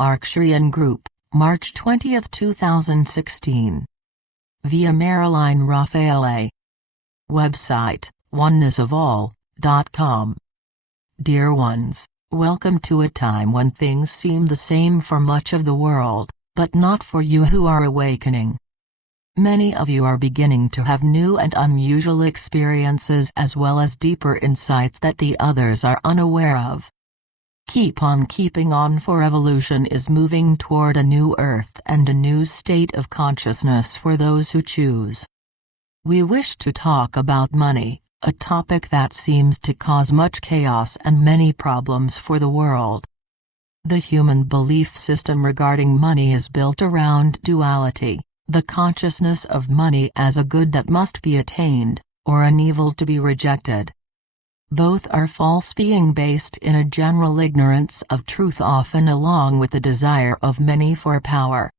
Arcturian Group, March 20, 2016. Via Marilyn Raffaele. Website, onenessofall.com. Dear ones, welcome to a time when things seem the same for much of the world, but not for you who are awakening. Many of you are beginning to have new and unusual experiences as well as deeper insights that the others are unaware of. Keep on keeping on, for evolution is moving toward a new earth and a new state of consciousness for those who choose. We wish to talk about money, a topic that seems to cause much chaos and many problems for the world. The human belief system regarding money is built around duality, the consciousness of money as a good that must be attained, or an evil to be rejected. Both are false, being based in a general ignorance of truth, often along with the desire of many for power.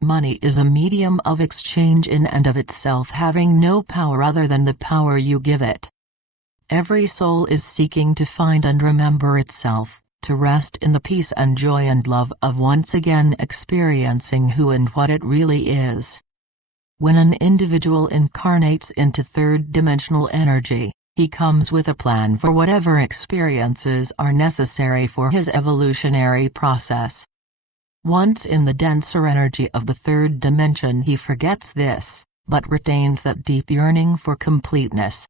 Money is a medium of exchange in and of itself, having no power other than the power you give it. Every soul is seeking to find and remember itself, to rest in the peace and joy and love of once again experiencing who and what it really is. When an individual incarnates into third-dimensional energy, he comes with a plan for whatever experiences are necessary for his evolutionary process. Once in the denser energy of the third dimension, he forgets this, but retains that deep yearning for completeness.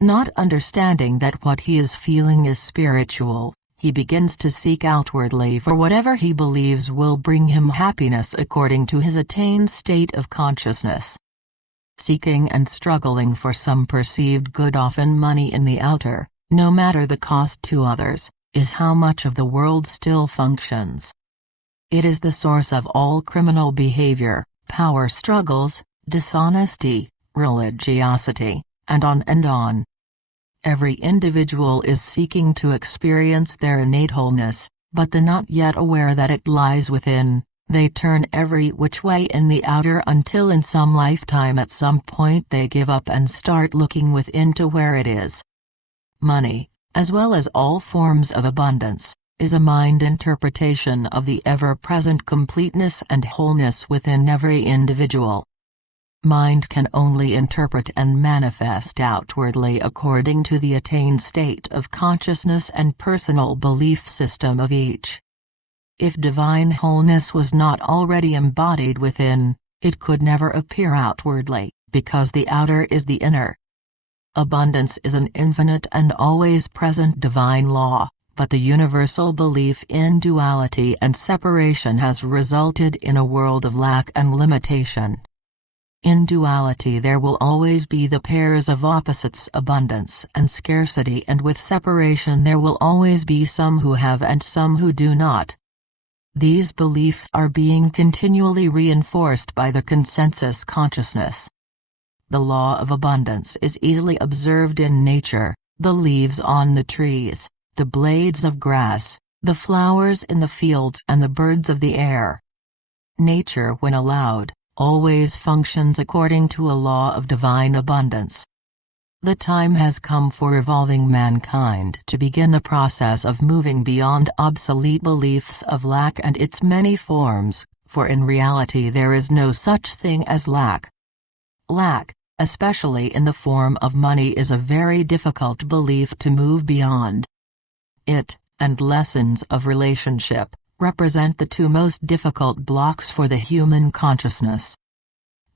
Not understanding that what he is feeling is spiritual, he begins to seek outwardly for whatever he believes will bring him happiness according to his attained state of consciousness. Seeking and struggling for some perceived good, often money in the outer, no matter the cost to others, is how much of the world still functions. It is the source of all criminal behavior, power struggles, dishonesty, religiosity, and on and on. Every individual is seeking to experience their innate wholeness, but the not yet aware that it lies within, they turn every which way in the outer until in some lifetime at some point they give up and start looking within to where it is. Money, as well as all forms of abundance, is a mind interpretation of the ever-present completeness and wholeness within every individual. Mind can only interpret and manifest outwardly according to the attained state of consciousness and personal belief system of each. If divine wholeness was not already embodied within, it could never appear outwardly, because the outer is the inner. Abundance is an infinite and always present divine law, but the universal belief in duality and separation has resulted in a world of lack and limitation. In duality there will always be the pairs of opposites, abundance and scarcity, and with separation there will always be some who have and some who do not. These beliefs are being continually reinforced by the consensus consciousness. The law of abundance is easily observed in nature, the leaves on the trees, the blades of grass, the flowers in the fields, and the birds of the air. Nature, when allowed, always functions according to a law of divine abundance. The time has come for evolving mankind to begin the process of moving beyond obsolete beliefs of lack and its many forms, for in reality there is no such thing as lack. Lack, especially in the form of money, is a very difficult belief to move beyond. It, and lessons of relationship, represent the two most difficult blocks for the human consciousness.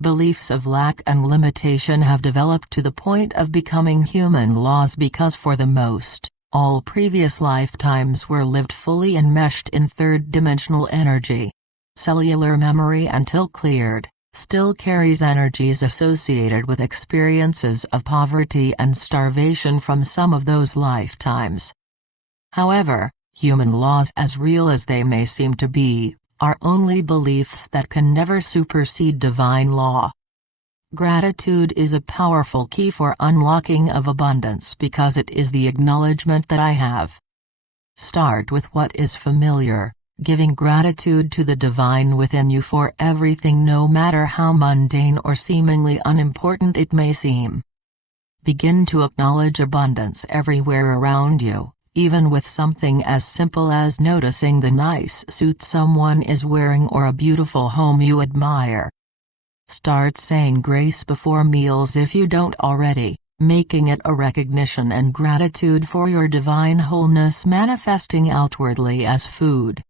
Beliefs of lack and limitation have developed to the point of becoming human laws because for the most, all previous lifetimes were lived fully enmeshed in third-dimensional energy. Cellular memory, until cleared, still carries energies associated with experiences of poverty and starvation from some of those lifetimes. However, human laws, as real as they may seem to be, are only beliefs that can never supersede divine law. Gratitude is a powerful key for unlocking of abundance because it is the acknowledgement that I have. Start with what is familiar, giving gratitude to the divine within you for everything, no matter how mundane or seemingly unimportant it may seem. Begin to acknowledge abundance everywhere around you, even with something as simple as noticing the nice suit someone is wearing or a beautiful home you admire. Start saying grace before meals if you don't already, making it a recognition and gratitude for your divine wholeness manifesting outwardly as food.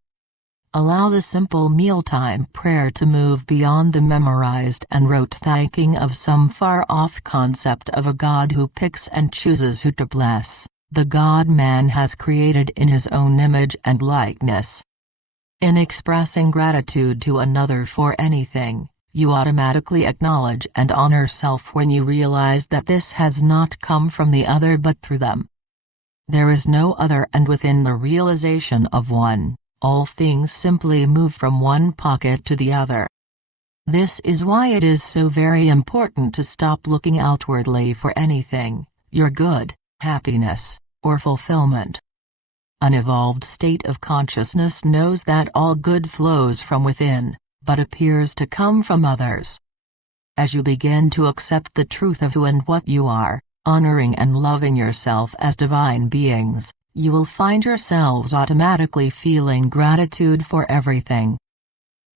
Allow the simple mealtime prayer to move beyond the memorized and rote thanking of some far-off concept of a God who picks and chooses who to bless, the God man has created in his own image and likeness. In expressing gratitude to another for anything, you automatically acknowledge and honor self when you realize that this has not come from the other but through them. There is no other, and within the realization of one, all things simply move from one pocket to the other. This is why it is so very important to stop looking outwardly for anything, your good, happiness, or fulfillment. An evolved state of consciousness knows that all good flows from within, but appears to come from others. As you begin to accept the truth of who and what you are, honoring and loving yourself as divine beings, you will find yourselves automatically feeling gratitude for everything.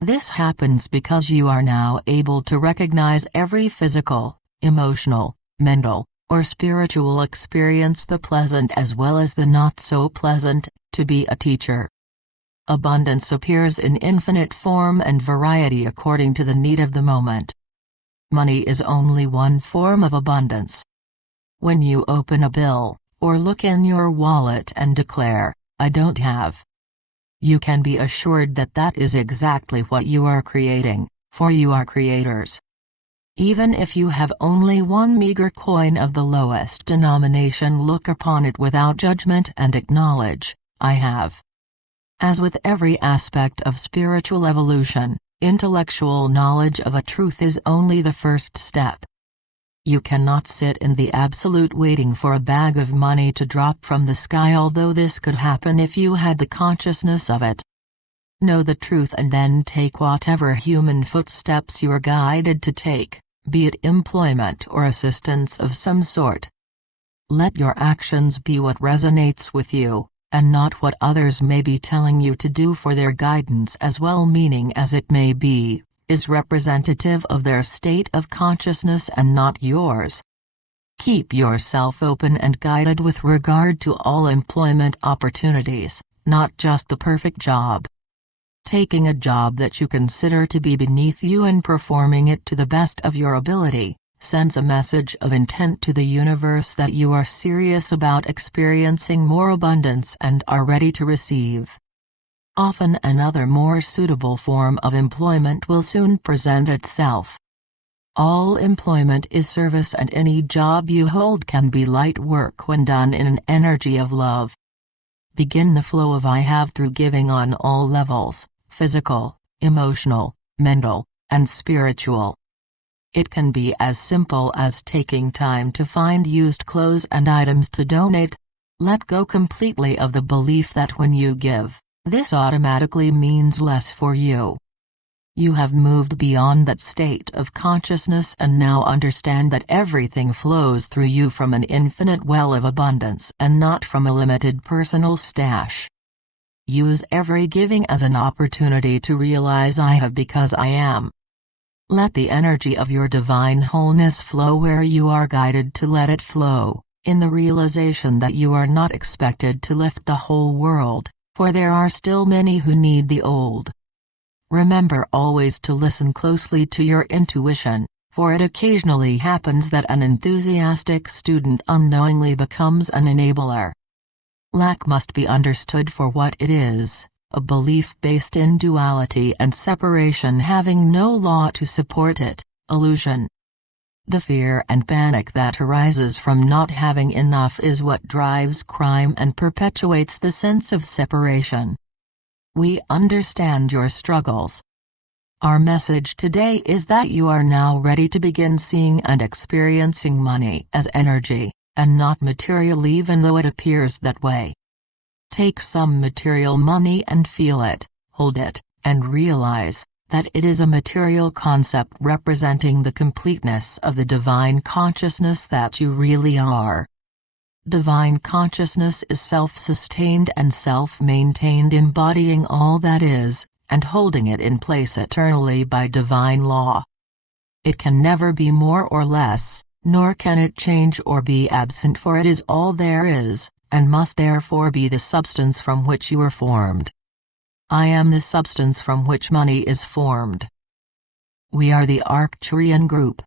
This happens because you are now able to recognize every physical, emotional, mental, or spiritual experience, the pleasant as well as the not so pleasant, to be a teacher. Abundance appears in infinite form and variety according to the need of the moment. Money is only one form of abundance. When you open a bill, or look in your wallet and declare, "I don't have," you can be assured that that is exactly what you are creating, for you are creators. Even if you have only one meager coin of the lowest denomination, look upon it without judgment and acknowledge, "I have." As with every aspect of spiritual evolution, intellectual knowledge of a truth is only the first step. You cannot sit in the absolute waiting for a bag of money to drop from the sky, although this could happen if you had the consciousness of it. Know the truth and then take whatever human footsteps you are guided to take, be it employment or assistance of some sort. Let your actions be what resonates with you, and not what others may be telling you to do, for their guidance, as well-meaning as it may be, is representative of their state of consciousness and not yours. Keep yourself open and guided with regard to all employment opportunities, not just the perfect job. Taking a job that you consider to be beneath you and performing it to the best of your ability sends a message of intent to the universe that you are serious about experiencing more abundance and are ready to receive. Often another more suitable form of employment will soon present itself. All employment is service, and any job you hold can be light work when done in an energy of love. Begin the flow of I have through giving on all levels, physical, emotional, mental, and spiritual. It can be as simple as taking time to find used clothes and items to donate. Let go completely of the belief that when you give, this automatically means less for you. You have moved beyond that state of consciousness and now understand that everything flows through you from an infinite well of abundance and not from a limited personal stash. Use every giving as an opportunity to realize I have because I am. Let the energy of your divine wholeness flow where you are guided to let it flow, in the realization that you are not expected to lift the whole world, for there are still many who need the old. Remember always to listen closely to your intuition, for it occasionally happens that an enthusiastic student unknowingly becomes an enabler. Lack must be understood for what it is, a belief based in duality and separation having no law to support it, illusion. The fear and panic that arises from not having enough is what drives crime and perpetuates the sense of separation. We understand your struggles. Our message today is that you are now ready to begin seeing and experiencing money as energy, and not material, even though it appears that way. Take some material money and feel it, hold it, and realize that it is a material concept representing the completeness of the divine consciousness that you really are. Divine consciousness is self-sustained and self-maintained, embodying all that is, and holding it in place eternally by divine law. It can never be more or less, nor can it change or be absent, for it is all there is, and must therefore be the substance from which you are formed. I am the substance from which money is formed. We are the Arcturian group.